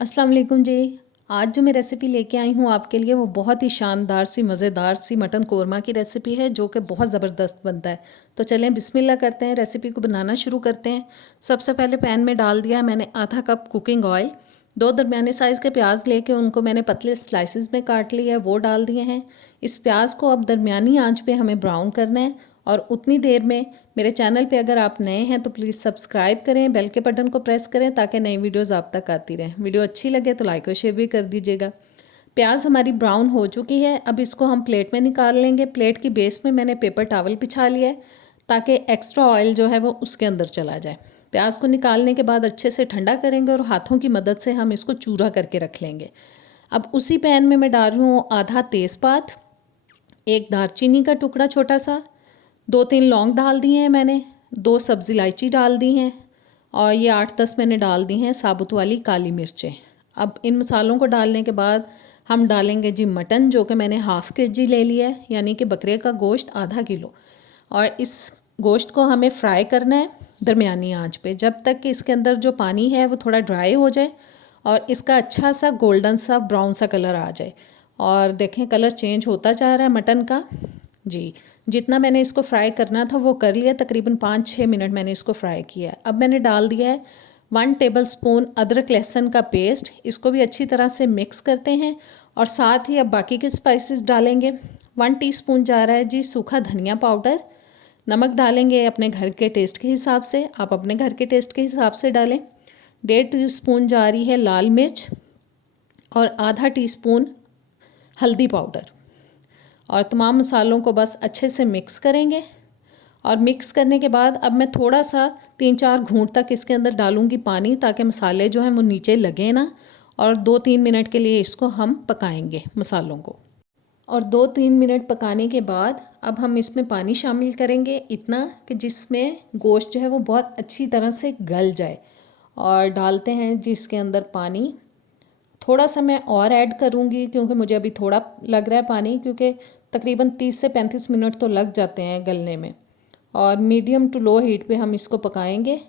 अस्सलाम वालेकुम जी। आज जो मैं रेसिपी लेके आई हूँ आपके लिए वो बहुत ही शानदार सी मज़ेदार सी मटन कोरमा की रेसिपी है जो कि बहुत ज़बरदस्त बनता है। तो चलें बिस्मिल्लाह करते हैं, रेसिपी को बनाना शुरू करते हैं। सबसे पहले पैन में डाल दिया मैंने आधा कप कुकिंग ऑयल। दो दरमियाने साइज़ के प्याज लेके उनको मैंने पतले स्लाइसिस में काट लिया है, वो डाल दिए हैं। इस प्याज को अब दरमियानी आंच पे हमें ब्राउन करना है और उतनी देर में मेरे चैनल पे अगर आप नए हैं तो प्लीज़ सब्सक्राइब करें, बेल के बटन को प्रेस करें ताकि नई वीडियोस आप तक आती रहें। वीडियो अच्छी लगे तो लाइक और शेयर भी कर दीजिएगा। प्याज हमारी ब्राउन हो चुकी है, अब इसको हम प्लेट में निकाल लेंगे। प्लेट की बेस में मैंने पेपर टॉवल बिछा लिया है ताकि एक्स्ट्रा ऑयल जो है वो उसके अंदर चला जाए। प्याज को निकालने के बाद अच्छे से ठंडा करेंगे और हाथों की मदद से हम इसको चूरा करके रख लेंगे। अब उसी पैन में मैं डाल रही हूँ आधा तेज़पात, एक दालचीनी का टुकड़ा छोटा सा, 2-3 लौंग डाल दिए हैं मैंने, 2 सब्ज़ी इलायची डाल दी हैं और ये 8-10 मैंने डाल दी हैं साबुत वाली काली मिर्चें। अब इन मसालों को डालने के बाद हम डालेंगे जी मटन, जो कि मैंने हाफ़ केजी ले लिया है, यानी कि बकरे का गोश्त आधा किलो। और इस गोश्त को हमें फ्राई करना है दरमियानी आंच पे, जब तक कि इसके अंदर जो पानी है वो थोड़ा ड्राई हो जाए और इसका अच्छा सा गोल्डन सा ब्राउन सा कलर आ जाए। और देखें कलर चेंज होता जा रहा है मटन का जी। जितना मैंने इसको फ्राई करना था वो कर लिया, तकरीबन 5-6 मिनट मैंने इसको फ्राई किया है। अब मैंने डाल दिया है 1 टेबलस्पून अदरक लहसुन का पेस्ट, इसको भी अच्छी तरह से मिक्स करते हैं और साथ ही अब बाकी के स्पाइसेस डालेंगे। 1 टीस्पून जा रहा है जी सूखा धनिया पाउडर। नमक डालेंगे अपने घर के टेस्ट के हिसाब से, आप अपने घर के टेस्ट के हिसाब से डालें। 1.5 टीस्पून जा रही है लाल मिर्च और आधा टीस्पून हल्दी पाउडर। और तमाम मसालों को बस अच्छे से मिक्स करेंगे। और मिक्स करने के बाद अब मैं थोड़ा सा 3-4 घूंट तक इसके अंदर डालूंगी पानी, ताकि मसाले जो हैं वो नीचे लगे ना। और 2-3 मिनट के लिए इसको हम पकाएंगे मसालों को। और 2-3 मिनट पकाने के बाद अब हम इसमें पानी शामिल करेंगे, इतना कि जिसमें गोश्त जो है वो बहुत अच्छी तरह से गल जाए। और डालते हैं जी इसके अंदर पानी। थोड़ा सा मैं और ऐड करूँगी क्योंकि मुझे अभी थोड़ा लग रहा है पानी, क्योंकि तकरीबन 30 से 35 मिनट तो लग जाते हैं गलने में। और मीडियम टू लो हीट पे हम इसको पकाएंगे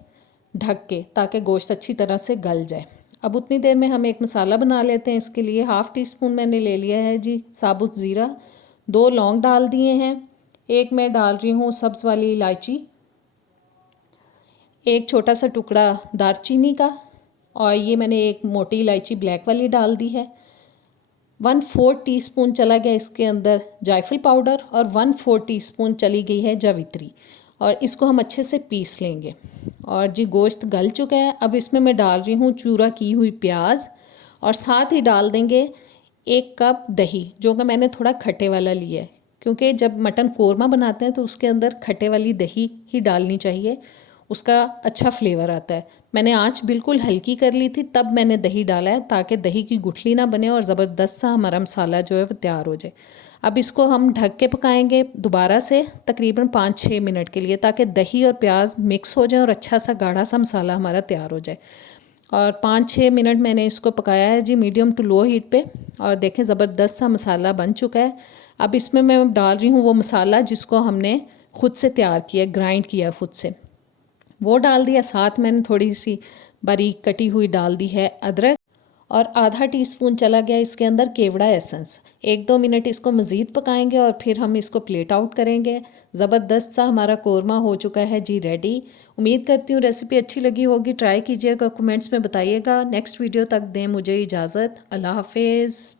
ढक के, ताकि गोश्त अच्छी तरह से गल जाए। अब उतनी देर में हम एक मसाला बना लेते हैं। इसके लिए 1/2 टीस्पून मैंने ले लिया है जी साबुत ज़ीरा, 2 लौंग डाल दिए हैं, एक मैं डाल रही हूँ सब्ज़ वाली इलायची, एक छोटा सा टुकड़ा दालचीनी का, और ये मैंने एक मोटी इलायची ब्लैक वाली डाल दी है। 1/4 टीस्पून चला गया इसके अंदर जायफल पाउडर और 1/4 टीस्पून चली गई है जावित्री। और इसको हम अच्छे से पीस लेंगे। और जी गोश्त गल चुका है, अब इसमें मैं डाल रही हूँ चूरा की हुई प्याज और साथ ही डाल देंगे 1 कप दही, जो कि मैंने थोड़ा खट्टे वाला लिया है, क्योंकि जब मटन कोरमा बनाते हैं तो उसके अंदर खट्टे वाली दही ही डालनी चाहिए, उसका अच्छा फ्लेवर आता है। मैंने आंच बिल्कुल हल्की कर ली थी तब मैंने दही डाला है, ताकि दही की गुठली ना बने और ज़बरदस्त सा हमारा मसाला जो है वो तैयार हो जाए। अब इसको हम ढक के पकाएंगे दोबारा से तकरीबन 5-6 मिनट के लिए, ताकि दही और प्याज मिक्स हो जाए और अच्छा सा गाढ़ा सा मसाला हमारा तैयार हो जाए। और 5-6 मिनट मैंने इसको पकाया है जी मीडियम टू लो हीट पे, और देखें ज़बरदस्त सा मसाला बन चुका है। अब इसमें मैं डाल रही हूँ वो मसाला जिसको हमने खुद से तैयार किया, ग्राइंड किया खुद से, वो डाल दिया। साथ मैंने थोड़ी सी बारीक कटी हुई डाल दी है अदरक, और आधा टीस्पून चला गया इसके अंदर केवड़ा एसेंस। 1-2 मिनट इसको मज़ीद पकाएंगे और फिर हम इसको प्लेट आउट करेंगे। ज़बरदस्त सा हमारा कोरमा हो चुका है जी रेडी। उम्मीद करती हूँ रेसिपी अच्छी लगी होगी, ट्राई कीजिएगा, कमेंट्स में बताइएगा। नेक्स्ट वीडियो तक दें मुझे इजाज़त। अल्लाह हाफिज़।